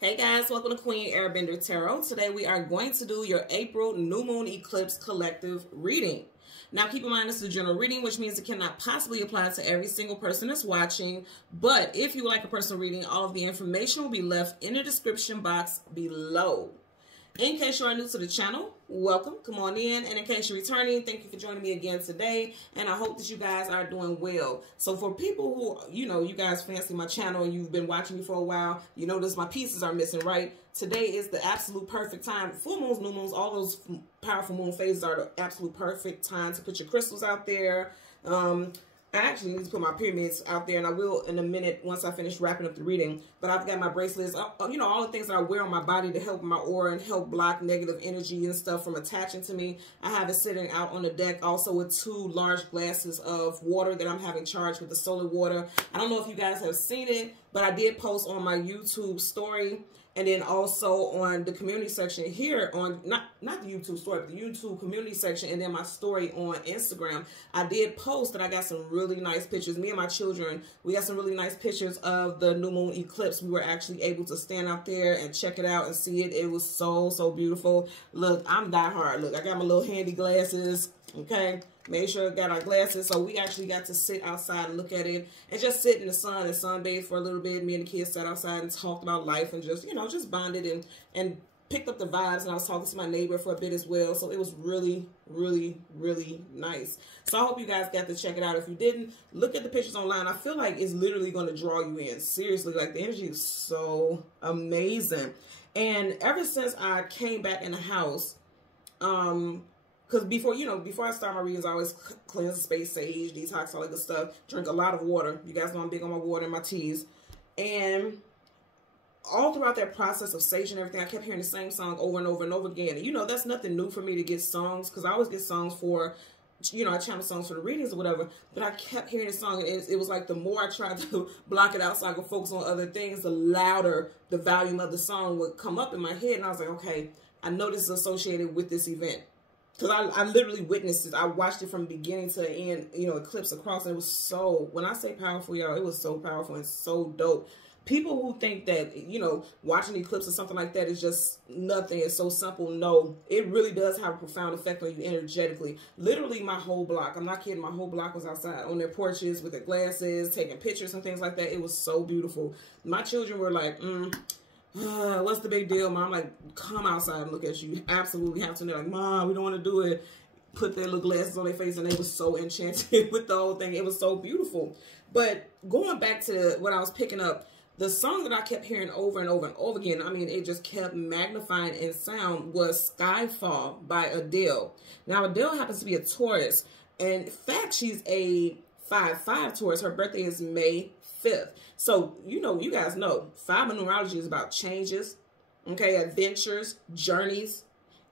Hey guys, welcome to Queen Airbender Tarot. Today we are going to do your April New Moon Eclipse Collective reading. Now keep in mind this is a general reading, which means it cannot possibly apply to every single person that's watching. But if you would like a personal reading, all of the information will be left in the description box below. In case you are new to the channel, welcome, come on in. And in case you're returning, thank you for joining me again today. And I hope that you guys are doing well. So for people who, you guys fancy my channel and you've been watching me for a while, you notice my pieces are missing, right? Today is the absolute perfect time. Full moons, new moons, all those powerful moon phases are the absolute perfect time to put your crystals out there. I actually need to put my pyramids out there, and I will in a minute once I finish wrapping up the reading. But I've got my bracelets, all the things that I wear on my body to help my aura and help block negative energy and stuff from attaching to me. I have it sitting out on the deck also with 2 large glasses of water that I'm having charged with the solar water. I don't know if you guys have seen it, but I did post on my YouTube story. And then also on the community section here on, not the YouTube story, but the YouTube community section, and then my story on Instagram, I did post that I got some really nice pictures. Me and my children, we got some really nice pictures of the new moon eclipse. We were actually able to stand out there and check it out and see it. It was so, so beautiful. Look, I'm diehard. Look, I got my little handy glasses, okay? Made sure I got our glasses, so we actually got to sit outside and look at it and just sit in the sun and sunbathe for a little bit. Me and the kids sat outside and talked about life and just, just bonded and picked up the vibes. And I was talking to my neighbor for a bit as well, so it was really, really, really nice. So I hope you guys got to check it out. If you didn't, look at the pictures online. I feel like it's literally going to draw you in. Seriously, like the energy is so amazing. And ever since I came back in the house, because before I start my readings, I always cleanse the space, sage, detox, all that good stuff. Drink a lot of water. You guys know I'm big on my water and my teas. And all throughout that process of sage and everything, I kept hearing the same song over and over and over again. And, that's nothing new for me to get songs, because I always get songs for, I channel songs for the readings or whatever. But I kept hearing the song, and it was like the more I tried to block it out so I could focus on other things, the louder the volume of the song would come up in my head. And I was like, okay, I know this is associated with this event. Because I literally witnessed it. I watched it from beginning to end, eclipse across. And it was so, when I say powerful, y'all, it was so powerful and so dope. People who think that, watching eclipse or something like that is just nothing, it's so simple. No, it really does have a profound effect on you energetically. Literally my whole block, I'm not kidding, my whole block was outside on their porches with their glasses, taking pictures and things like that. It was so beautiful. My children were like, what's the big deal, Mom? I'm like, come outside and look at you. You absolutely have to. And they're like, Mom, we don't want to do it. Put their little glasses on their face, and they were so enchanted with the whole thing. It was so beautiful. But going back to what I was picking up, the song that I kept hearing over and over and over again, I mean, it just kept magnifying in sound, was Skyfall by Adele. Now, Adele happens to be a Taurus. And in fact, she's a 5/5 Taurus. Her birthday is May 5th. So, you guys know, 5 in numerology is about changes, okay, adventures, journeys.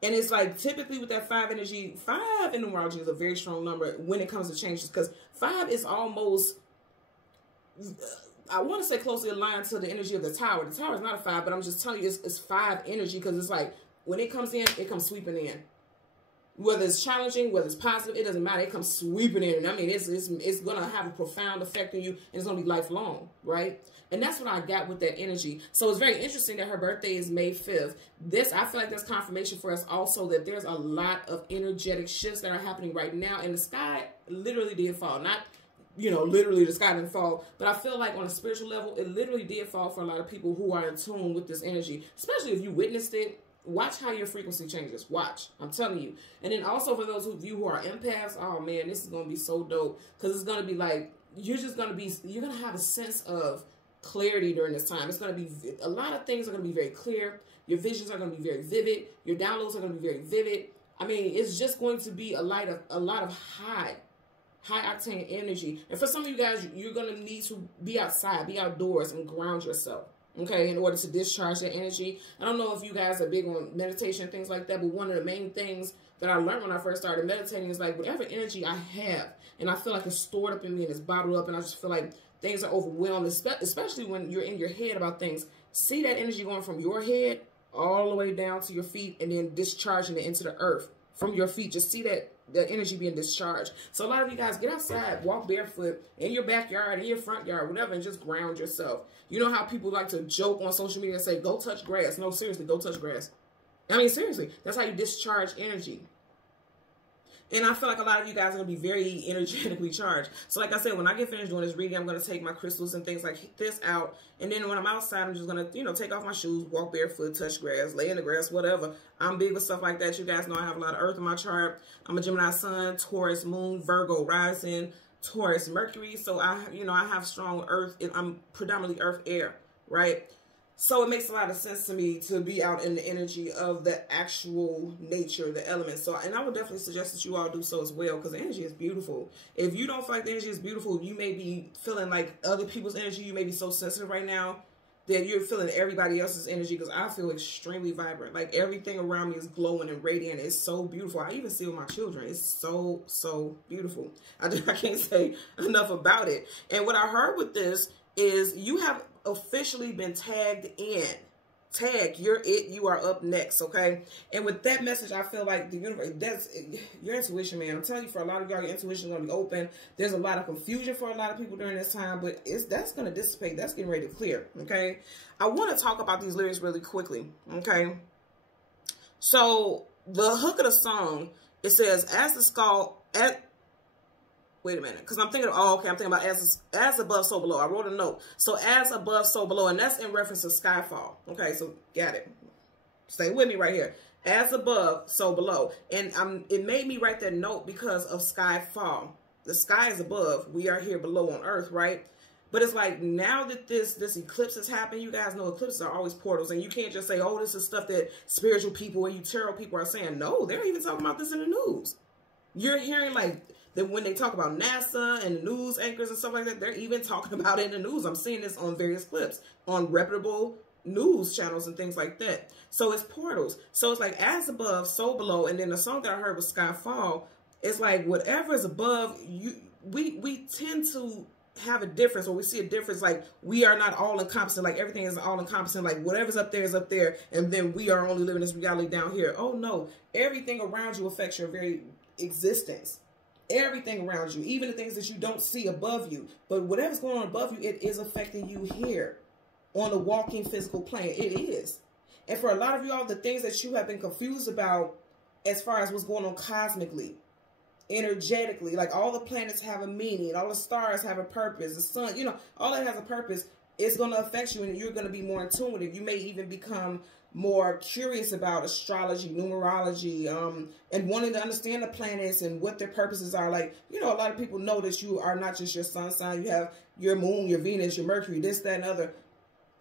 And it's like typically with that 5 energy, 5 in numerology is a very strong number when it comes to changes, because 5 is almost, I want to say closely aligned to the energy of the tower. The tower is not a 5, but I'm just telling you it's 5 energy, because it's like when it comes in, it comes sweeping in. Whether it's challenging, whether it's positive, it doesn't matter. It comes sweeping in. I mean, it's going to have a profound effect on you, and it's going to be lifelong, right? And that's what I got with that energy. So it's very interesting that her birthday is May 5th. I feel like that's confirmation for us also that there's a lot of energetic shifts that are happening right now. And the sky literally did fall. Not, literally the sky didn't fall. But I feel like on a spiritual level, it literally did fall for a lot of people who are in tune with this energy, especially if you witnessed it. Watch how your frequency changes. Watch. I'm telling you. And then also for those of you who are empaths, oh man, this is going to be so dope. Because it's going to be like, you're going to have a sense of clarity during this time. It's going to be, a lot of things are going to be very clear. Your visions are going to be very vivid. Your downloads are going to be very vivid. I mean, it's just going to be a lot of high octane energy. And for some of you guys, you're going to need to be outside, be outdoors, and ground yourself. Okay, in order to discharge that energy. I don't know if you guys are big on meditation and things like that, but one of the main things that I learned when I first started meditating is like whatever energy I have, and I feel like it's stored up in me and it's bottled up, and I just feel like things are overwhelmed, especially when you're in your head about things. See that energy going from your head all the way down to your feet and then discharging it into the earth from your feet. Just see that the energy being discharged. So a lot of you guys, get outside, walk barefoot in your backyard, in your front yard, whatever, and just ground yourself. You know how people like to joke on social media and say, go touch grass. No, seriously, go touch grass. I mean, seriously, that's how you discharge energy. And I feel like a lot of you guys are going to be very energetically charged. So like I said, when I get finished doing this reading, I'm going to take my crystals and things like this out. And then when I'm outside, I'm just going to, you know, take off my shoes, walk barefoot, touch grass, lay in the grass, whatever. I'm big with stuff like that. You guys know I have a lot of earth in my chart. I'm a Gemini sun, Taurus moon, Virgo rising, Taurus Mercury. So I have strong earth. I'm predominantly earth air, right? So it makes a lot of sense to me to be out in the energy of the actual nature, the elements. So, and I would definitely suggest that you all do so as well, because the energy is beautiful. If you don't feel like the energy is beautiful, you may be feeling like other people's energy. You may be so sensitive right now that you're feeling everybody else's energy, because I feel extremely vibrant. Like everything around me is glowing and radiant. It's so beautiful. I even see it with my children. It's so, so beautiful. I can't say enough about it. And what I heard with this is you have officially been tagged in. Tag, you're it, you are up next, okay? And with that message, I feel like the universe, that's your intuition, man. I'm telling you, for a lot of y'all, your intuition is going to be open. There's a lot of confusion for a lot of people during this time, but that's going to dissipate. That's getting ready to clear, okay? I want to talk about these lyrics really quickly, okay? So the hook of the song, it says, as the skull, wait a minute, because I'm thinking, I'm thinking about as above, so below. I wrote a note. So as above, so below, and that's in reference to Skyfall. Okay, so got it. Stay with me right here. As above, so below. And it made me write that note because of Skyfall. The sky is above. We are here below on Earth, right? But it's like, now that this eclipse has happened, you guys know eclipses are always portals. And you can't just say, oh, this is stuff that spiritual people and you tarot people are saying. No, they're even talking about this in the news. You're hearing like, then when they talk about NASA and news anchors and stuff like that, they're even talking about it in the news. I'm seeing this on various clips on reputable news channels and things like that. So it's portals. So it's like as above, so below. And then the song that I heard was Skyfall. It's like whatever is above, we tend to have a difference, or we see a difference. Like we are not all encompassing. Like everything is all encompassing. Like whatever's up there is up there, and then we are only living this reality down here. Oh no, everything around you affects your very existence. Everything around you, even the things that you don't see above you, but whatever's going on above you, it is affecting you here on the walking physical plane. It is. And for a lot of y'all, the things that you have been confused about as far as what's going on cosmically, energetically, like all the planets have a meaning, all the stars have a purpose, the sun, you know, all that has a purpose. It's going to affect you, and you're going to be more in tune with it. You may even become more curious about astrology, numerology, and wanting to understand the planets and what their purposes are. Like, you know, a lot of people know that you are not just your sun sign. You have your moon, your Venus, your Mercury, this, that, and other.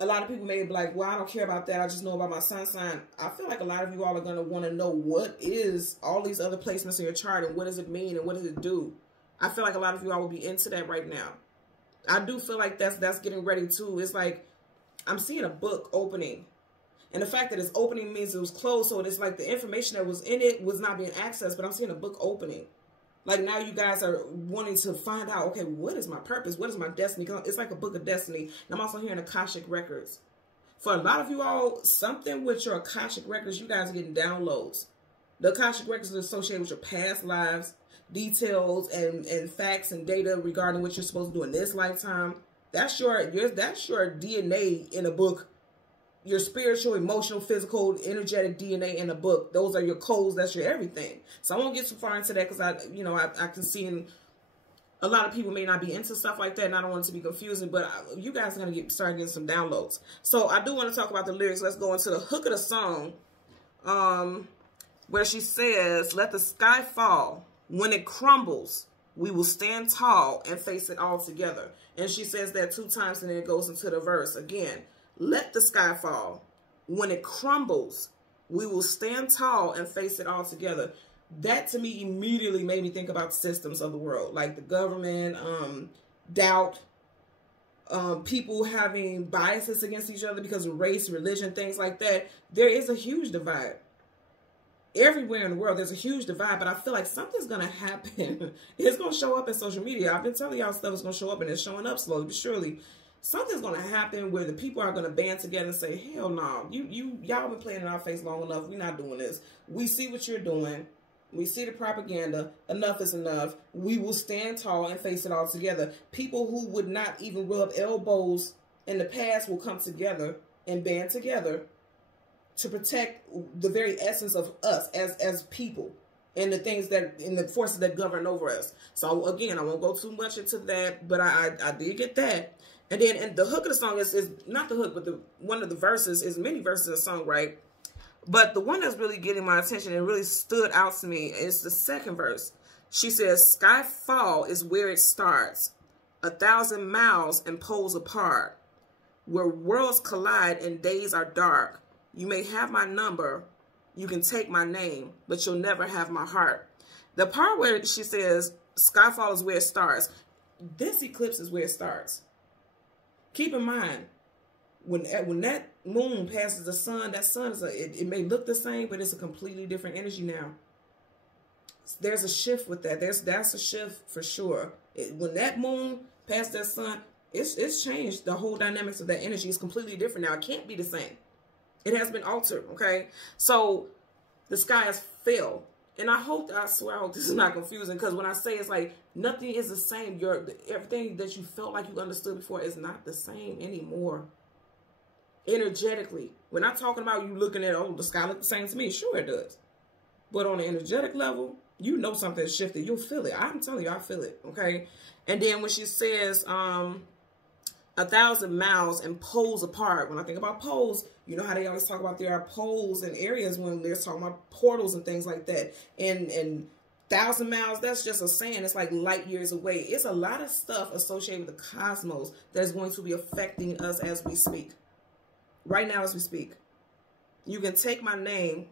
A lot of people may be like, well, I don't care about that. I just know about my sun sign. I feel like a lot of you all are going to want to know what is all these other placements in your chart and what does it mean and what does it do. I feel like a lot of you all will be into that right now. I do feel like that's getting ready too. It's like I'm seeing a book opening. And the fact that it's opening means it was closed. So it's like the information that was in it was not being accessed. But I'm seeing a book opening. Like now you guys are wanting to find out, okay, what is my purpose? What is my destiny? It's like a book of destiny. And I'm also hearing Akashic records. For a lot of you all, something with your Akashic records, you guys are getting downloads. The Akashic records are associated with your past lives, details and facts and data regarding what you're supposed to do in this lifetime. That's your DNA in a book. Your spiritual, emotional, physical, energetic DNA in a book. Those are your codes. That's your everything. So I won't get too far into that because I can see a lot of people may not be into stuff like that, and I don't want it to be confusing, but you guys are going to start getting some downloads. So I do want to talk about the lyrics. Let's go into the hook of the song where she says, let the sky fall. When it crumbles, we will stand tall and face it all together. And she says that 2 times, and then it goes into the verse again. Let the sky fall. When it crumbles, we will stand tall and face it all together. That to me immediately made me think about systems of the world, like the government, doubt, people having biases against each other because of race, religion, things like that. There is a huge divide. Everywhere in the world, there's a huge divide, but I feel like something's going to happen. It's going to show up in social media. I've been telling y'all stuff is going to show up, and it's showing up slowly but surely. Something's going to happen where the people are going to band together and say, hell no, y'all been playing in our face long enough. We're not doing this. We see what you're doing. We see the propaganda. Enough is enough. We will stand tall and face it all together. People who would not even rub elbows in the past will come together and band together to protect the very essence of us as people and the things that, and the forces that govern over us. So again, I won't go too much into that, but I did get that. And then, and the hook of the song is not the hook, but one of the verses is many verses of the song, right? But the one that's really getting my attention and really stood out to me is the second verse. She says, "Sky fall is where it starts, 1,000 miles and poles apart, where worlds collide and days are dark. You may have my number, you can take my name, but you'll never have my heart." The part where she says, "Skyfall is where it starts," this eclipse is where it starts. Keep in mind, when that moon passes the sun, that sun is it may look the same, but it's a completely different energy now. There's a shift with that. That's a shift for sure. When that moon passes that sun, it's changed. The whole dynamics of that energy is completely different now. It can't be the same. It has been altered, okay? So the sky has fell. And I swear I hope this is not confusing, because when I say it's like nothing is the same, everything that you felt like you understood before is not the same anymore. Energetically. We're not talking about you looking at, oh, the sky look the same to me. Sure it does. But on an energetic level, you know something's shifted. You'll feel it. I'm telling you, I feel it, okay? And then when she says 1,000 miles and poles apart, when I think about poles, you know how they always talk about there are poles and areas when they're talking about portals and things like that. And 1,000 miles, that's just a saying. It's like light years away. It's a lot of stuff associated with the cosmos that is going to be affecting us as we speak. Right now as we speak. You can take my name,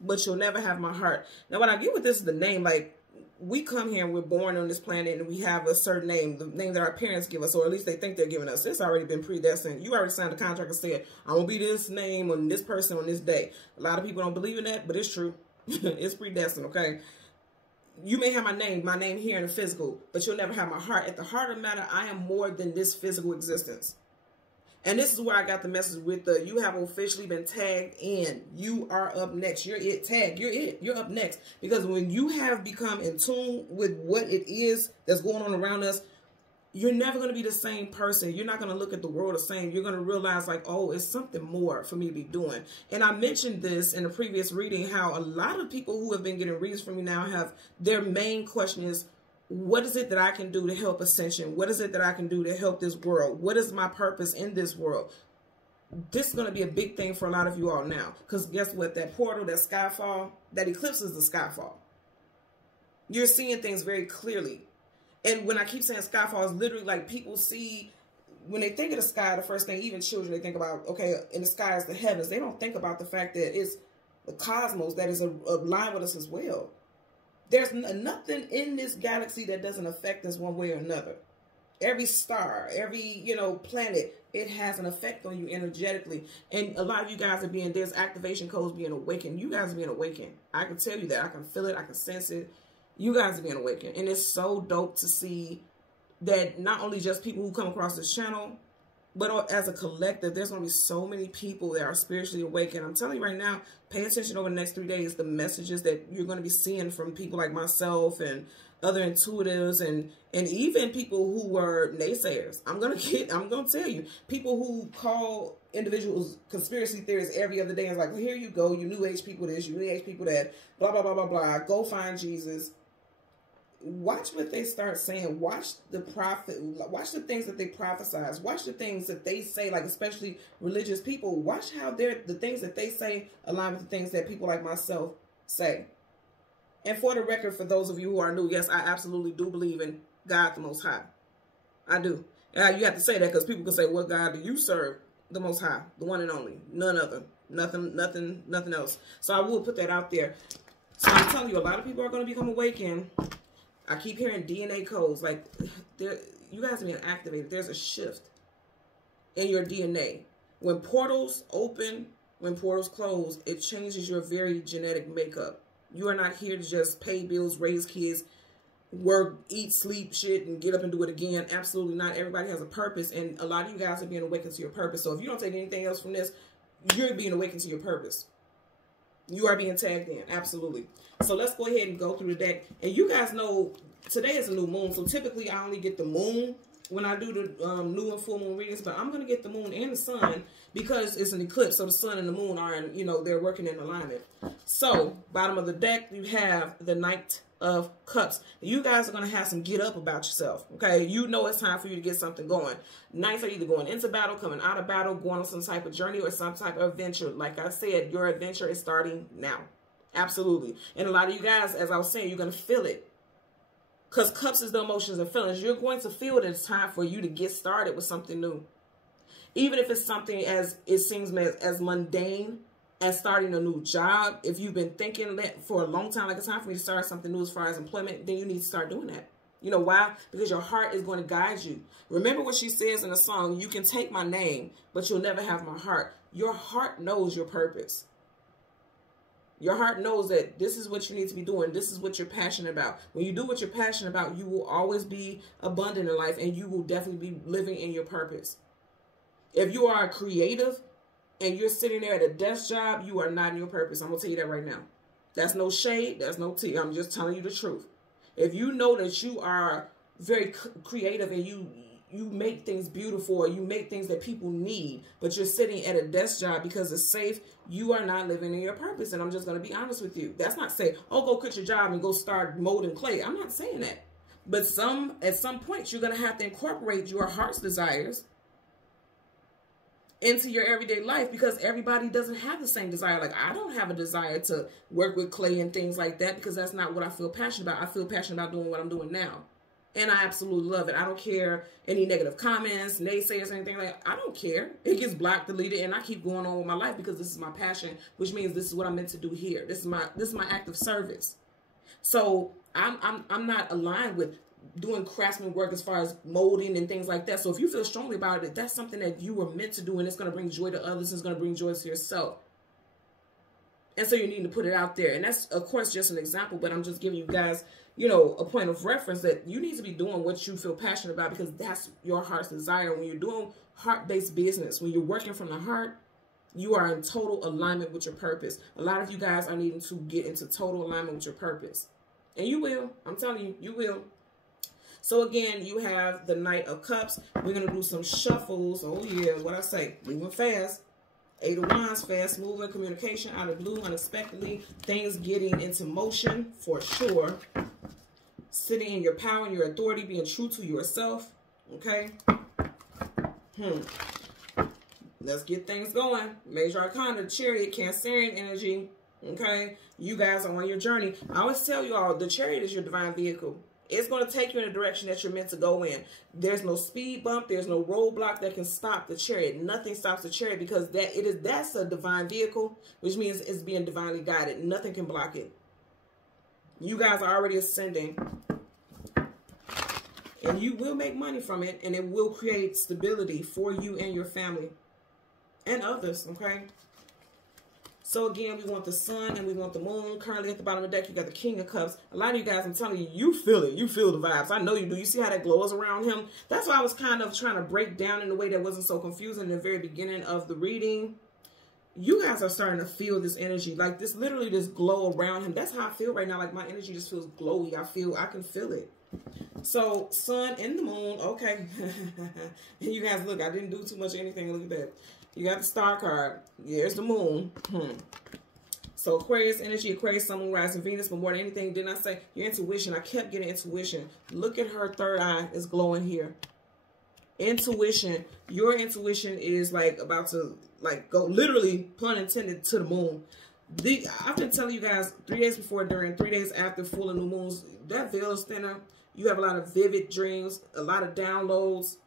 but you'll never have my heart. Now, when I get with this is the name, like, we come here and we're born on this planet and we have a certain name, the name that our parents give us, or at least they think they're giving us. It's already been predestined. You already signed a contract and said, I'm going to be this name on this person on this day. A lot of people don't believe in that, but it's true. It's predestined, okay? You may have my name here in the physical, but you'll never have my heart. At the heart of the matter, I am more than this physical existence. And this is where I got the message with the, you have officially been tagged in. You are up next. You're it. Tag. You're it. You're up next. Because when you have become in tune with what it is that's going on around us, you're never going to be the same person. You're not going to look at the world the same. You're going to realize like, oh, it's something more for me to be doing. And I mentioned this in a previous reading, how a lot of people who have been getting reads from me now have, their main question is, what is it that I can do to help ascension? What is it that I can do to help this world? What is my purpose in this world? This is going to be a big thing for a lot of you all now. Because guess what? That portal, that skyfall, that eclipse is the skyfall. You're seeing things very clearly. And when I keep saying skyfall, it's literally like people see, when they think of the sky, the first thing, even children, they think about, okay, in the sky is the heavens. They don't think about the fact that it's the cosmos that is aligned with us as well. There's nothing in this galaxy that doesn't affect us one way or another. Every star, every, planet, it has an effect on you energetically. And a lot of you guys are there's activation codes being awakened. You guys are being awakened. I can tell you that. I can feel it. I can sense it. You guys are being awakened. And it's so dope to see that not only just people who come across this channel, but as a collective, there's going to be so many people that are spiritually awakened. I'm telling you right now, pay attention over the next 3 days, the messages that you're going to be seeing from people like myself and other intuitives and even people who were naysayers. I'm going to tell you, people who call individuals conspiracy theories every other day and like, well, here you go, you new age people this, you new age people that, blah, blah, blah, blah, blah, go find Jesus. Watch what they start saying. Watch the things that they prophesize. Watch the things that they say, like especially religious people. Watch how the things that they say align with the things that people like myself say. And for the record, for those of you who are new, yes, I absolutely do believe in God the Most High. I do. And you have to say that because people can say, what God do you serve? The Most High, the one and only, none other, nothing else. So I will put that out there. So I'm telling you, a lot of people are going to become awakened. I keep hearing DNA codes, like, you guys are being activated. There's a shift in your DNA. When portals open, when portals close, it changes your very genetic makeup. You are not here to just pay bills, raise kids, work, eat, sleep, shit, and get up and do it again. Absolutely not. Everybody has a purpose, and a lot of you guys are being awakened to your purpose. So if you don't take anything else from this, you're being awakened to your purpose. You are being tagged in. Absolutely. So let's go ahead and go through the deck. And you guys know today is a new moon. So typically I only get the moon when I do the new and full moon readings. But I'm going to get the moon and the sun because it's an eclipse. So the sun and the moon are, in, you know, they're working in alignment. So bottom of the deck, you have the Knight of Cups. You guys are going to have some get up about yourself. Okay. You know it's time for you to get something going. Knights are either going into battle, coming out of battle, going on some type of journey or some type of adventure. Like I said, your adventure is starting now. Absolutely. And a lot of you guys, as I was saying, you're going to feel it. Because cups is the emotions and feelings. You're going to feel that it's time for you to get started with something new. Even if it's something as it seems as mundane as starting a new job. If you've been thinking that for a long time, like it's time for me to start something new as far as employment, then you need to start doing that. You know why? Because your heart is going to guide you. Remember what she says in the song, you can take my name, but you'll never have my heart. Your heart knows your purpose. Your heart knows that this is what you need to be doing. This is what you're passionate about. When you do what you're passionate about, you will always be abundant in life and you will definitely be living in your purpose. If you are a creative and you're sitting there at a desk job, you are not in your purpose. I'm going to tell you that right now. That's no shade. That's no tea. I'm just telling you the truth. If you know that you are very creative and you make things beautiful or you make things that people need, but you're sitting at a desk job because it's safe, you are not living in your purpose. And I'm just going to be honest with you. That's not saying, oh, go quit your job and go start molding clay. I'm not saying that. But at some point, you're going to have to incorporate your heart's desires into your everyday life because everybody doesn't have the same desire. Like I don't have a desire to work with clay and things like that because that's not what I feel passionate about. I feel passionate about doing what I'm doing now. And I absolutely love it. I don't care any negative comments, naysayers, anything like that. I don't care. It gets blocked, deleted, and I keep going on with my life because this is my passion, which means this is what I'm meant to do here. This is my act of service. So I'm not aligned with doing craftsman work as far as molding and things like that. So if you feel strongly about it, that's something that you were meant to do, and it's going to bring joy to others. It's going to bring joy to yourself. And so you need to put it out there. And that's, of course, just an example, but I'm just giving you guys, you know, a point of reference that you need to be doing what you feel passionate about because that's your heart's desire. When you're doing heart-based business, when you're working from the heart, you are in total alignment with your purpose. A lot of you guys are needing to get into total alignment with your purpose. And you will. I'm telling you, you will. So again, you have the Knight of Cups. We're going to do some shuffles. Oh yeah, what I say, moving fast. Eight of Wands, fast moving, communication out of blue, unexpectedly, things getting into motion for sure. Sitting in your power and your authority, being true to yourself. Okay. Let's get things going. Major Arcana, Chariot, Cancerian energy. Okay. You guys are on your journey. I always tell you all, the Chariot is your divine vehicle. It's going to take you in a direction that you're meant to go in. There's no speed bump. There's no roadblock that can stop the Chariot. Nothing stops the Chariot because that's a divine vehicle, which means it's being divinely guided. Nothing can block it. You guys are already ascending. And you will make money from it. And it will create stability for you and your family. And others, okay? So again, we want the sun and we want the moon. Currently at the bottom of the deck, you got the King of Cups. A lot of you guys, I'm telling you, you feel it. You feel the vibes. I know you do. You see how that glows around him? That's why I was kind of trying to break down in a way that wasn't so confusing in the very beginning of the reading. You guys are starting to feel this energy. Like this, literally this glow around him. That's how I feel right now. Like my energy just feels glowy. I can feel it. So sun and the moon. Okay. And you guys, look, I didn't do too much of anything. Look at that. You got the star card. There's the moon. So Aquarius energy, Aquarius, Sun, Moon, Rising, Venus. But more than anything, didn't I say your intuition? I kept getting intuition. Look at her third eye is glowing here. Intuition. Your intuition is like about to like go literally, pun intended, to the moon. I've been telling you guys 3 days before, during, 3 days after full and new moons, that veil is thinner. You have a lot of vivid dreams, a lot of downloads.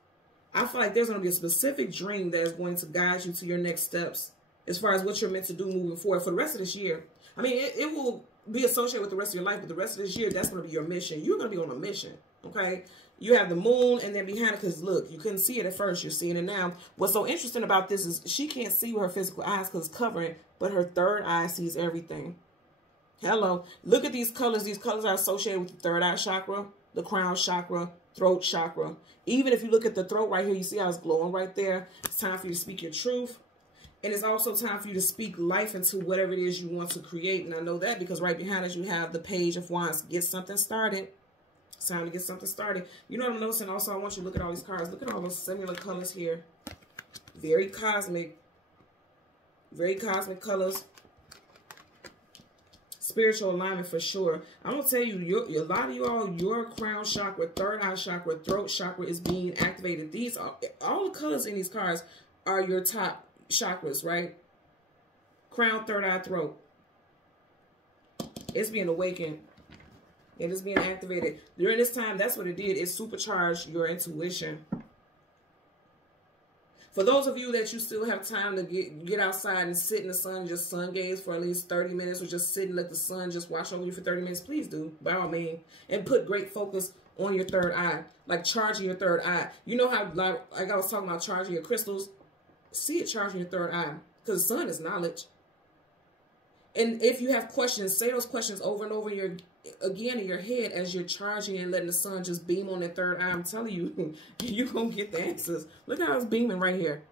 I feel like there's going to be a specific dream that is going to guide you to your next steps as far as what you're meant to do moving forward for the rest of this year. I mean, it will be associated with the rest of your life, but the rest of this year, that's going to be your mission. You're going to be on a mission, okay? You have the moon, and then behind it, because look, you couldn't see it at first. You're seeing it now. What's so interesting about this is she can't see with her physical eyes because it's covering, but her third eye sees everything. Hello. Look at these colors. These colors are associated with the third eye chakra, the crown chakra, throat chakra. Even if you look at the throat right here, you see how it's glowing right there. It's time for you to speak your truth. And it's also time for you to speak life into whatever it is you want to create. And I know that because right behind us you have the Page of Wands. Get something started. It's time to get something started. You know what I'm noticing? Also, I want you to look at all these cards. Look at all those similar colors here. Very cosmic. Very cosmic colors. Spiritual alignment for sure. I'm going to tell you, a lot of you all, your crown chakra, third eye chakra, throat chakra is being activated. These are, all the colors in these cards are your top chakras, right? Crown, third eye, throat. It's being awakened. It is being activated. During this time, that's what it did. It supercharged your intuition. For those of you that you still have time to get outside and sit in the sun, just sun gaze for at least 30 minutes, or just sit and let the sun just wash over you for 30 minutes, please do, by all means. And put great focus on your third eye, like charging your third eye. You know how, like I was talking about charging your crystals? See it charging your third eye, because the sun is knowledge. And if you have questions, say those questions over and over again in your head as you're charging and letting the sun just beam on that third eye. I'm telling you, you're going to get the answers. Look how it's beaming right here.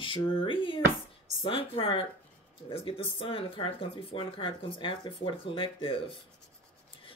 Sure is. Sun card. Let's get the sun. The card that comes before and the card that comes after for the collective.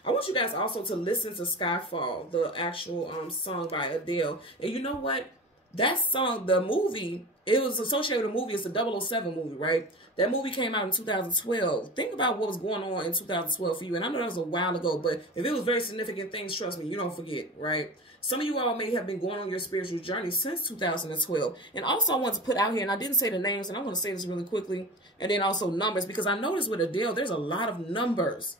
I want you guys also to listen to Skyfall, the actual song by Adele. And you know what? That song, the movie, it was associated with a movie. It's a 007 movie, right? That movie came out in 2012. Think about what was going on in 2012 for you. And I know that was a while ago, but if it was very significant things, trust me, you don't forget, right? Some of you all may have been going on your spiritual journey since 2012. And also I want to put out here, and I didn't say the names, and I want to say this really quickly, and then also numbers, because I noticed with Adele, there's a lot of numbers.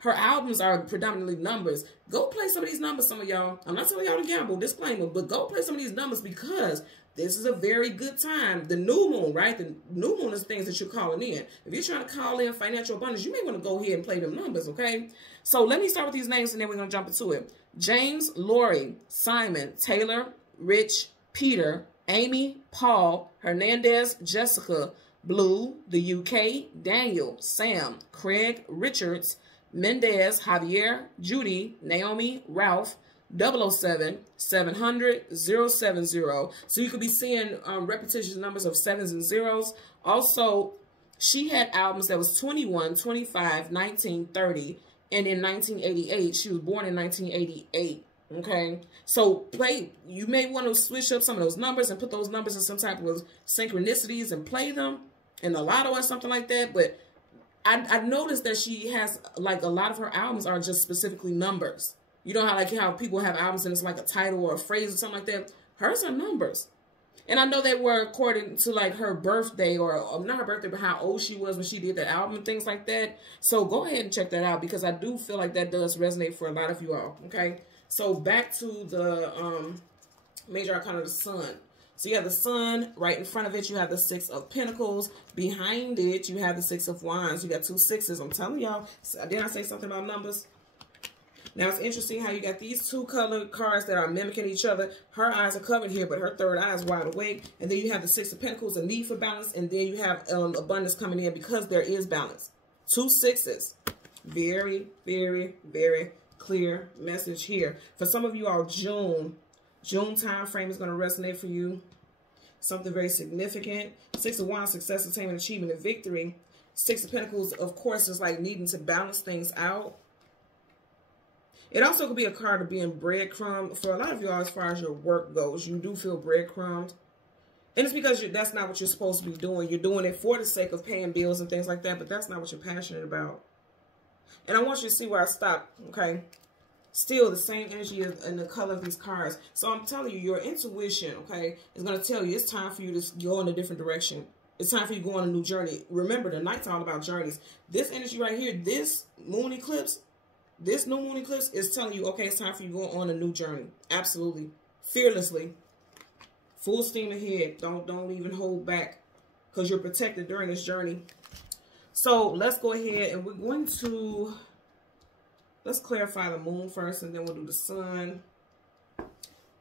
Her albums are predominantly numbers. Go play some of these numbers, some of y'all. I'm not telling y'all to gamble, disclaimer, but go play some of these numbers because this is a very good time. The new moon, right? The new moon is things that you're calling in. If you're trying to call in financial abundance, you may want to go ahead and play them numbers, okay? So let me start with these names and then we're going to jump into it. James, Lori, Simon, Taylor, Rich, Peter, Amy, Paul, Hernandez, Jessica, Blue, the UK, Daniel, Sam, Craig, Richards, Mendez, Javier, Judy, Naomi, Ralph, 007, 700, 070. So you could be seeing repetitious numbers of sevens and zeros. Also, she had albums that was 21, 25, 19, 30, and in 1988. She was born in 1988. Okay, so you may want to switch up some of those numbers and put those numbers in some type of synchronicities and play them in the lotto or something like that. But I noticed that she has, like, a lot of her albums are just specifically numbers. You know how people have albums and it's like a title or a phrase or something like that? Hers are numbers. And I know they were according to, like, her birthday, or not her birthday, but how old she was when she did the album and things like that. So go ahead and check that out because I do feel like that does resonate for a lot of you all, okay? So back to the major arcana of the sun. So you have the sun right in front of it. You have the Six of Pentacles. Behind it, you have the Six of Wands. You got two sixes. I'm telling y'all. Didn't I say something about numbers? Now, it's interesting how you got these two colored cards that are mimicking each other. Her eyes are covered here, but her third eye is wide awake. And then you have the Six of Pentacles, a need for balance. And then you have abundance coming in because there is balance. Two sixes. Very, very, very clear message here. For some of you all, June time frame is going to resonate for you. Something very significant. Six of Wands, success, attainment, achievement, and victory. Six of Pentacles, of course, is like needing to balance things out. It also could be a card of being breadcrumbed. For a lot of y'all, as far as your work goes, you do feel breadcrumbed. And it's because that's not what you're supposed to be doing. You're doing it for the sake of paying bills and things like that, but that's not what you're passionate about. And I want you to see where I stopped, okay? Still the same energy in the color of these cards. So I'm telling you, your intuition, okay, is going to tell you it's time for you to go in a different direction. It's time for you to go on a new journey. Remember, the night's all about journeys. This energy right here, this moon eclipse, this new moon eclipse is telling you, okay, it's time for you to go on a new journey. Absolutely. Fearlessly. Full steam ahead. Don't even hold back because you're protected during this journey. So let's go ahead and we're going to... Let's clarify the moon first, and then we'll do the sun.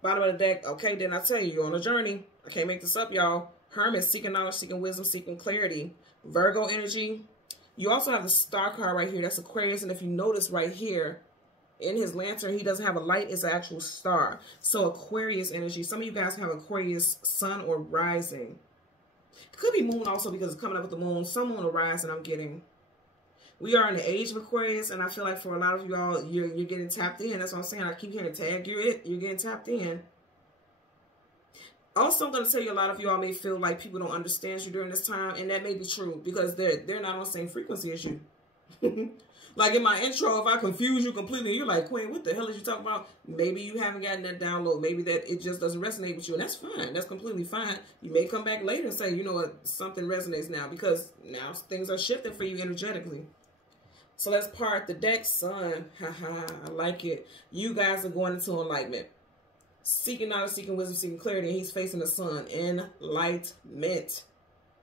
Bottom of the deck. Okay, then I tell you, you're on a journey. I can't make this up, y'all. Hermit, seeking knowledge, seeking wisdom, seeking clarity. Virgo energy. You also have the star card right here. That's Aquarius. And if you notice right here, in his lantern, he doesn't have a light. It's an actual star. So Aquarius energy. Some of you guys have Aquarius sun or rising. It could be moon also because it's coming up with the moon. Some moon or rising I'm getting. We are in the age of Aquarius, and I feel like for a lot of y'all, you're getting tapped in. That's what I'm saying. I keep hearing tag, you're getting tapped in. Also, I'm going to tell you, a lot of y'all may feel like people don't understand you during this time, and that may be true because they're not on the same frequency as you. Like in my intro, if I confuse you completely, you're like, Queen, what the hell is you talking about? Maybe you haven't gotten that download. Maybe that it just doesn't resonate with you, and that's fine. That's completely fine. You may come back later and say, you know what, something resonates now because now things are shifting for you energetically. So let's part the deck, Sun. Haha, I like it. You guys are going into enlightenment. Seeking knowledge, seeking wisdom, seeking clarity, and he's facing the sun. Enlightenment.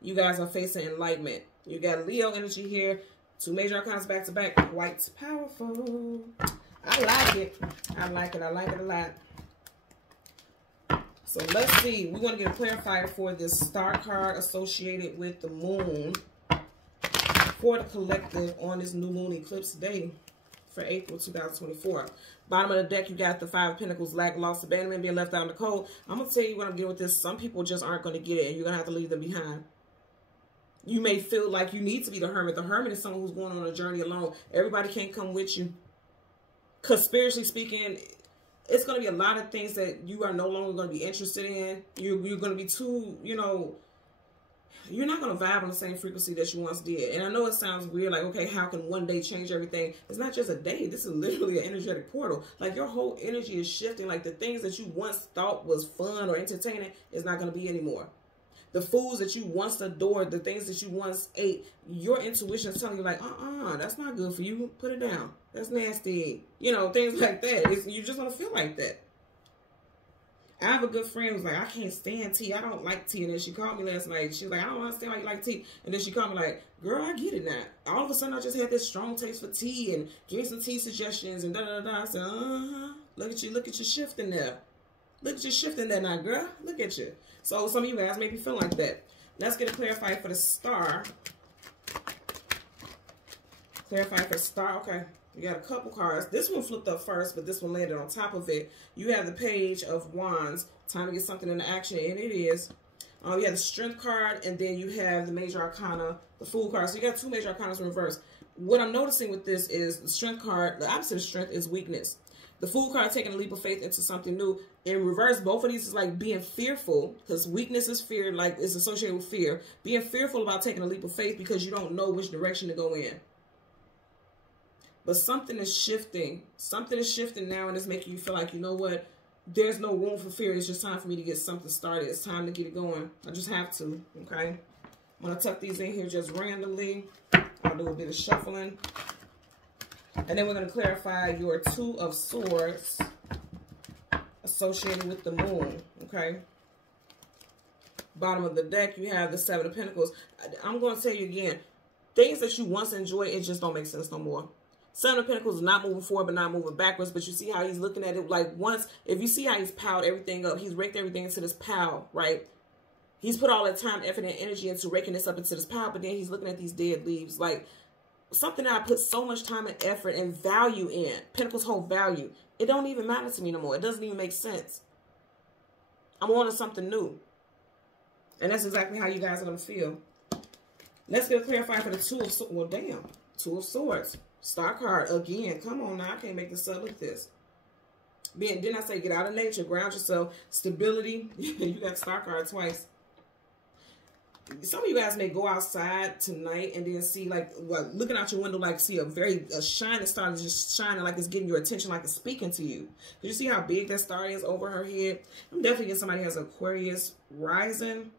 You guys are facing enlightenment. You got Leo energy here. 2 major arcana back to back. Quite powerful. I like it. I like it. I like it a lot. So let's see. We want to get a clarifier for this star card associated with the moon for the collective on this new moon eclipse day for April 2024. Bottom of the deck, you got the 5 of Pentacles, lack, loss, abandonment, being left out in the cold. I'm going to tell you what I'm getting with this. Some people just aren't going to get it, and you're going to have to leave them behind. You may feel like you need to be the hermit. The hermit is someone who's going on a journey alone. Everybody can't come with you. Because spiritually speaking, it's going to be a lot of things that you are no longer going to be interested in. You're going to be too, you know, you're not going to vibe on the same frequency that you once did. And I know it sounds weird, like, okay, how can one day change everything? It's not just a day. This is literally an energetic portal. Like, your whole energy is shifting. Like, the things that you once thought was fun or entertaining is not going to be anymore. The foods that you once adored, the things that you once ate, your intuition is telling you, like, that's not good for you. Put it down. That's nasty. You know, things like that. You're just going to feel like that. I have a good friend who's like, I can't stand tea. I don't like tea. And then she called me last night. She was like, I don't understand why you like tea. And then she called me like, girl, I get it now. All of a sudden, I just had this strong taste for tea and give me some tea suggestions and da-da-da-da. I said, look at you shifting there. Look at you shifting there now, girl. Look at you. So some of you guys may be feeling like that. Let's get a clarifier for the star. Clarifier for star. Okay. You got a couple cards. This one flipped up first, but this one landed on top of it. You have the Page of Wands. Time to get something into action, and it is. You have the Strength card, and then you have the Major Arcana, the Fool card. So you got 2 Major Arcanas in reverse. What I'm noticing with this is the Strength card, the opposite of strength is weakness. The Fool card taking a leap of faith into something new. In reverse, both of these is like being fearful, because weakness is fear, like it's associated with fear. Being fearful about taking a leap of faith because you don't know which direction to go in. But something is shifting. Something is shifting now, and it's making you feel like, you know what? There's no room for fear. It's just time for me to get something started. It's time to get it going. I just have to, okay? I'm going to tuck these in here just randomly. I'll do a bit of shuffling. And then we're going to clarify your 2 of Swords associated with the moon, okay? Bottom of the deck, you have the 7 of Pentacles. I'm going to tell you again, things that you once enjoyed, it just don't make sense no more. 7 of Pentacles is not moving forward, but not moving backwards. But you see how he's looking at it like once. If you see how he's piled everything up, he's raked everything into this pile, right? He's put all that time, effort, and energy into raking this up into this pile, but then he's looking at these dead leaves. Like, something that I put so much time and effort and value in, Pentacles hold value, it don't even matter to me no more. It doesn't even make sense. I'm wanting something new. And that's exactly how you guys are going to feel. Let's get a clarifier for the 2 of Swords. Well, damn. 2 of Swords. Star card again. Come on now. I can't make this up. Look at this. Didn't I say get out of nature, ground yourself, stability? You got star card twice. Some of you guys may go outside tonight and then see, like looking out your window, like see a shining star that's just shining, like it's getting your attention, like it's speaking to you. Did you see how big that star is over her head? I'm definitely getting somebody who has Aquarius rising.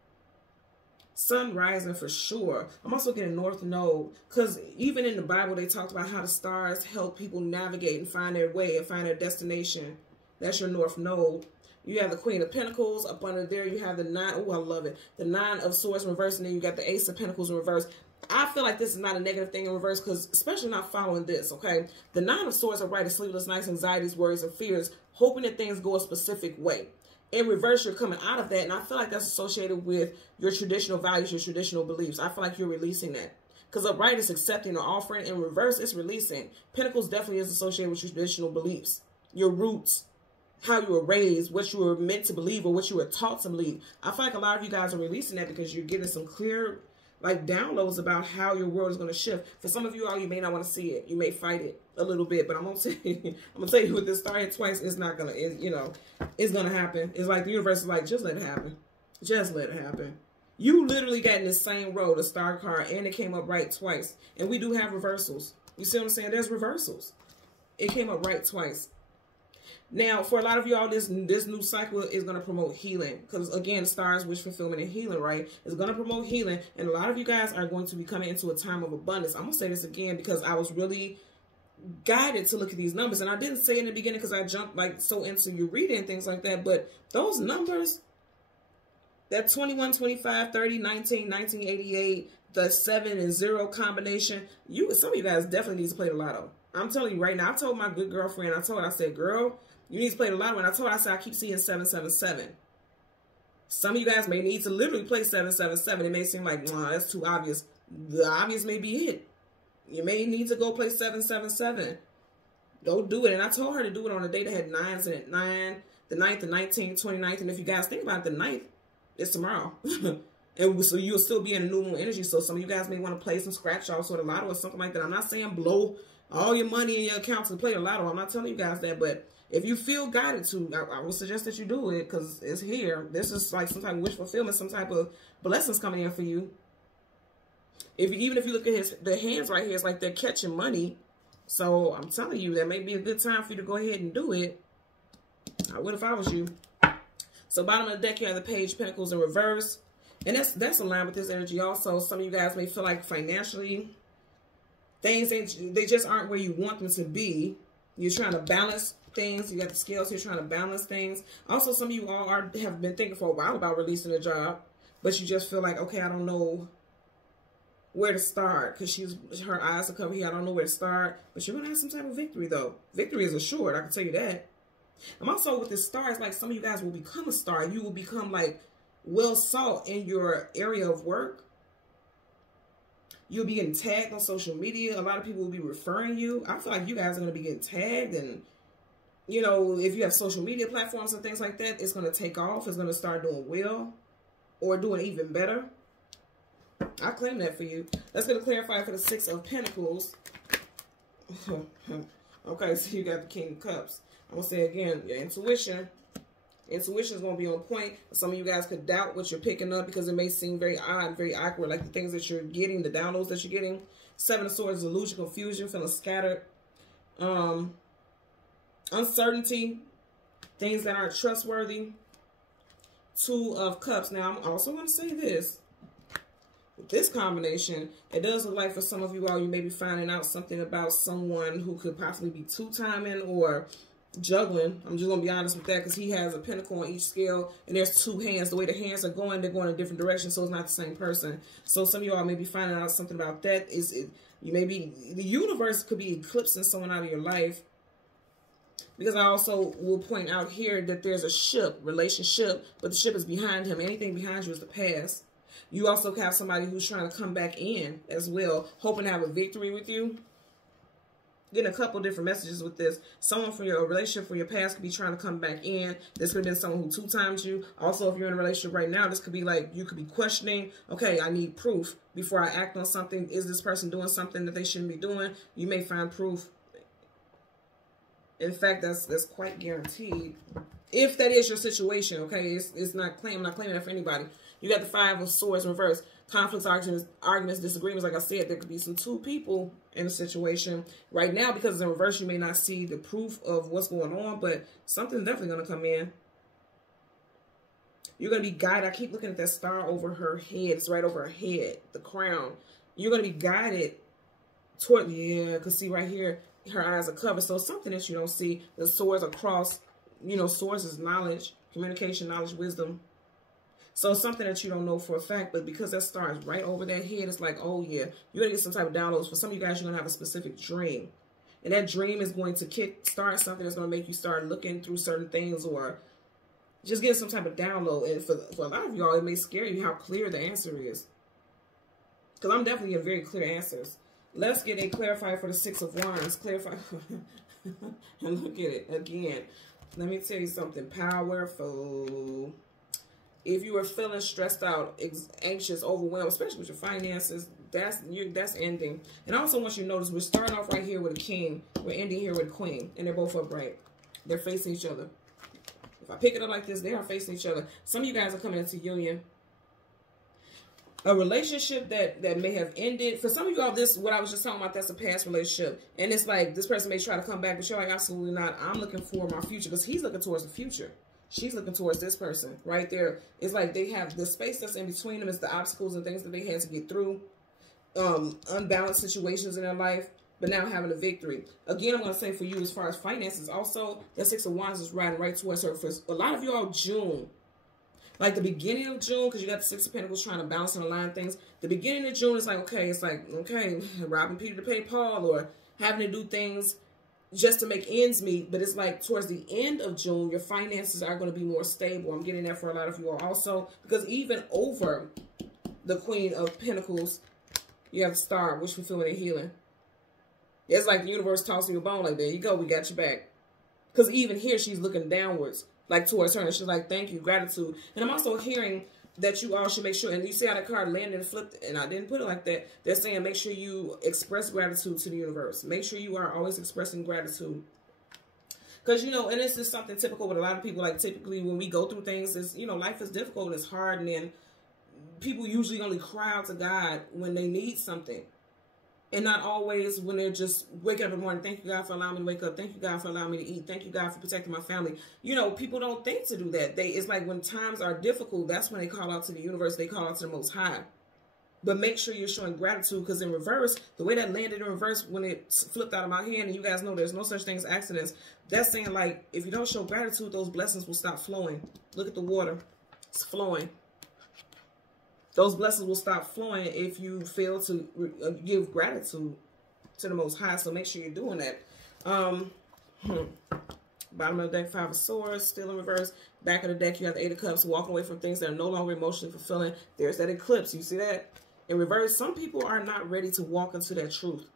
Sun rising for sure. I'm also getting North Node, because even in the Bible they talked about how the stars help people navigate and find their way and find their destination. That's your North Node. You have the Queen of Pentacles up under there. You have the 9. Oh, I love it. The 9 of Swords in reverse, and then you got the Ace of Pentacles in reverse. I feel like this is not a negative thing in reverse, because especially not following this, okay? The 9 of Swords are right as sleepless nights, anxieties, worries, and fears, hoping that things go a specific way. In reverse, you're coming out of that, and I feel like that's associated with your traditional values, your traditional beliefs. I feel like you're releasing that. Because upright is accepting or offering. In reverse, it's releasing. Pentacles definitely is associated with your traditional beliefs, your roots, how you were raised, what you were meant to believe, or what you were taught to believe. I feel like a lot of you guys are releasing that because you're getting some clear, like, downloads about how your world is going to shift. For some of you all, you may not want to see it. You may fight it a little bit, but I'm gonna tell you with this star hit twice, it's not gonna, you know, it's gonna happen. It's like the universe is like, just let it happen. Just let it happen. You literally got in the same row, the star card, and it came up right twice. And we do have reversals. You see what I'm saying? There's reversals. It came up right twice. Now, for a lot of y'all, this new cycle is going to promote healing. Because, again, stars, wish fulfillment, and healing, right? It's going to promote healing. And a lot of you guys are going to be coming into a time of abundance. I'm going to say this again because I was really guided to look at these numbers. And I didn't say it in the beginning because I jumped, like, so into your reading and things like that. But those numbers, that 21, 25, 30, 19, 1988, the 7 and 0 combination, some of you guys definitely need to play the lotto. I'm telling you right now, I told my good girlfriend, I said, girl, you need to play the lotto. And I told her, I said, I keep seeing 777. Some of you guys may need to literally play 777. It may seem like, nah, that's too obvious. The obvious may be it. You may need to go play 777. Don't do it. And I told her to do it on a day that had 9s in it. 9, the 9th, the 19th, 29th. And if you guys think about it, the 9th is tomorrow. And so you'll still be in a new moon energy. So some of you guys may want to play some scratch offs or the lotto or something like that. I'm not saying blow all your money in your account to play the lotto. I'm not telling you guys that. But if you feel guided to, I would suggest that you do it because it's here. This is like some type of wish fulfillment, some type of blessings coming in for you. Even if you look at the hands right here, it's like they're catching money. So I'm telling you, that may be a good time for you to go ahead and do it. I would if I was you. So bottom of the deck, you have the Page of Pentacles in reverse. And that's aligned with this energy also. Some of you guys may feel like financially, things, they just aren't where you want them to be. You're trying to balance things. You got the scales here trying to balance things. Also, some of you all have been thinking for a while about releasing a job, but you just feel like, okay, I don't know where to start because her eyes are covered here. I don't know where to start, but you're going to have some type of victory, though. Victory is assured, I can tell you that. I'm also with this star, it's like some of you guys will become a star. You will become, like, well sought in your area of work. You'll be getting tagged on social media. A lot of people will be referring you. I feel like you guys are going to be getting tagged. And, you know, if you have social media platforms and things like that, it's going to take off. It's going to start doing well or doing even better. I claim that for you. Let's get a clarify for the 6 of Pentacles. Okay, so you got the King of Cups. I'm going to say again, your intuition. Intuition is going to be on point. Some of you guys could doubt what you're picking up because it may seem very odd, very awkward, like the things that you're getting, the downloads that you're getting. 7 of Swords, illusion, confusion, feeling scattered. Uncertainty, things that aren't trustworthy. 2 of Cups. Now, I'm also going to say this. With this combination, it does look like for some of you all, you may be finding out something about someone who could possibly be two-timing or juggling. I'm just going to be honest with that because he has a pentacle on each scale and there's 2 hands. The way the hands are going, they're going in different directions, so it's not the same person. So some of you all may be finding out something about that. You may be, the universe could be eclipsing someone out of your life. Because I also will point out here that there's a ship, relationship, but the ship is behind him. Anything behind you is the past. You also have somebody who's trying to come back in as well, hoping to have a victory with you. Getting a couple different messages with this. Someone from your relationship from your past could be trying to come back in. This could have been someone who 2 times you. Also, if you're in a relationship right now, this could be like you could be questioning, okay, I need proof before I act on something. Is this person doing something that they shouldn't be doing? You may find proof. In fact, that's quite guaranteed. If that is your situation, okay? It's not I'm not claiming that for anybody. You got the 5 of Swords reverse. Conflicts, arguments, disagreements. Like I said, there could be some 2 people in a situation. Right now, because it's in reverse, you may not see the proof of what's going on, but something's definitely going to come in. You're going to be guided. I keep looking at that star over her head. It's right over her head, the crown. You're going to be guided toward, yeah, because see right here, her eyes are covered. So something that you don't see. The swords across, you know, swords is knowledge, communication, knowledge, wisdom. So something that you don't know for a fact, but because that star is right over that head, it's like, oh yeah, you're going to get some type of downloads. For some of you guys, you're going to have a specific dream. And that dream is going to kickstart something that's going to make you start looking through certain things or just get some type of download. And for a lot of y'all, it may scare you how clear the answer is. Because I'm definitely getting very clear answers. Let's get a clarifier for the Six of Wands. Clarify. And look at it again. Let me tell you something powerful. If you are feeling stressed out, anxious, overwhelmed, especially with your finances, that's ending. And also, once you notice, we're starting off right here with a king. We're ending here with a queen. And they're both upright. They're facing each other. If I pick it up like this, they are facing each other. Some of you guys are coming into union. A relationship that may have ended. For some of you all, this, what I was just talking about, that's a past relationship. And it's like, this person may try to come back, but you're like, absolutely not. I'm looking for my future. Because he's looking towards the future. She's looking towards this person right there. It's like they have the space that's in between them. It's the obstacles and things that they had to get through. Unbalanced situations in their life. But now having a victory. Again, I'm going to say for you as far as finances. Also, the Six of Wands is riding right towards her. For a lot of you all, June. Like the beginning of June, because you got the Six of Pentacles trying to balance and align things. The beginning of June is like, okay, robbing Peter to pay Paul, or having to do things just to make ends meet. But it's like towards the end of June, your finances are going to be more stable. I'm getting that for a lot of you all also. Because even over the Queen of Pentacles, you have the Star, wish fulfillment and healing. It's like the universe tossing you a bone like, there you go, we got your back. Because even here, she's looking downwards. Like towards her, and she's like, thank you, gratitude. And I'm also hearing that you all should make sure, and you see how that card landed and flipped, and I didn't put it like that. They're saying make sure you express gratitude to the universe. Make sure you are always expressing gratitude. Because, you know, and this is something typical with a lot of people. Like, typically when we go through things, it's, you know, life is difficult and it's hard, and then people usually only cry out to God when they need something. And not always when they're just waking up in the morning. Thank you, God, for allowing me to wake up. Thank you, God, for allowing me to eat. Thank you, God, for protecting my family. You know, people don't think to do that. It's like when times are difficult, that's when they call out to the universe. They call out to the Most High. But make sure you're showing gratitude, because in reverse, the way that landed in reverse when it flipped out of my hand, and you guys know there's no such thing as accidents, that's saying, like, if you don't show gratitude, those blessings will stop flowing. Look at the water. It's flowing. Those blessings will stop flowing if you fail to give gratitude to the Most High. So make sure you're doing that. Bottom of the deck, Five of Swords, still in reverse. Back of the deck, you have the Eight of Cups, walking away from things that are no longer emotionally fulfilling. There's that eclipse. You see that? In reverse, some people are not ready to walk into that truth.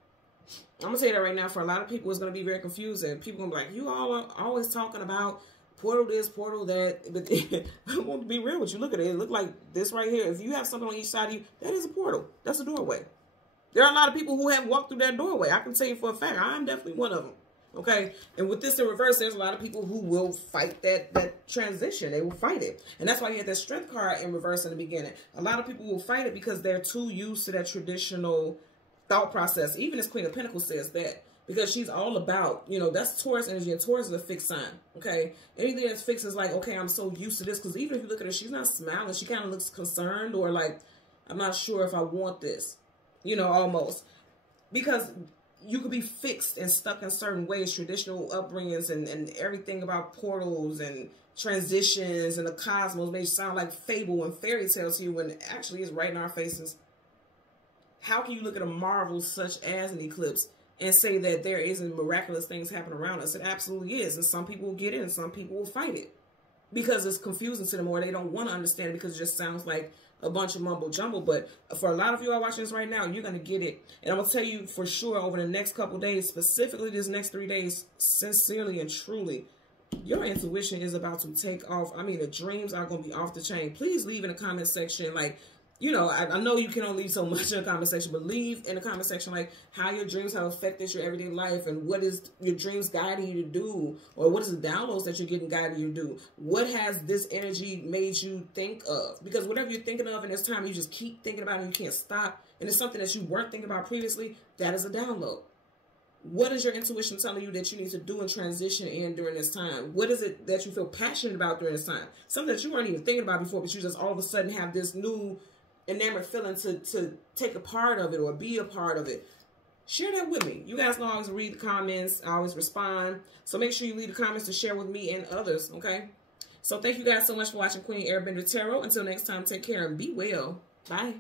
I'm going to tell you that right now. For a lot of people, it's going to be very confusing. People are going to be like, you all are always talking about portal this, portal that. But I want to be real with you. Look at it. It look like this right here. If you have something on each side of you, that is a portal. That's a doorway. There are a lot of people who have walked through that doorway. I can tell you for a fact. I'm definitely one of them. Okay? And with this in reverse, there's a lot of people who will fight that transition. They will fight it. And that's why you had that Strength card in reverse in the beginning. A lot of people will fight it because they're too used to that traditional thought process. Even as Queen of Pentacles says that. Because she's all about, you know, that's Taurus energy, and Taurus is a fixed sign, okay? Anything that's fixed is like, okay, I'm so used to this. Because even if you look at her, she's not smiling. She kind of looks concerned, or like, I'm not sure if I want this, you know, almost. Because you could be fixed and stuck in certain ways, traditional upbringings and everything about portals and transitions and the cosmos may sound like fable and fairy tales to you when it actually is right in our faces. How can you look at a marvel such as an eclipse and say that there isn't miraculous things happening around us? It absolutely is. And some people will get it and some people will fight it because it's confusing to them, or they don't want to understand it because it just sounds like a bunch of mumbo jumbo. But for a lot of you all watching this right now, you're going to get it. And I'm going to tell you for sure over the next couple days, specifically this next 3 days, sincerely and truly, your intuition is about to take off. I mean, the dreams are going to be off the chain. Please leave in the comment section, like, you know, I know you can only leave so much in the comment section, but leave in the comment section, like, how your dreams have affected your everyday life, and what is your dreams guiding you to do, or what is the downloads that you're getting guiding you to do? What has this energy made you think of? Because whatever you're thinking of in this time, you just keep thinking about it and you can't stop, and it's something that you weren't thinking about previously, that is a download. What is your intuition telling you that you need to do and transition in during this time? What is it that you feel passionate about during this time? Something that you weren't even thinking about before, but you just all of a sudden have this new enamored feeling to take a part of it or be a part of it. Share that with me. You guys know I always read the comments. I always respond. So make sure you leave the comments to share with me and others, okay? So thank you guys so much for watching Queen Airbender Tarot. Until next time, take care and be well. Bye.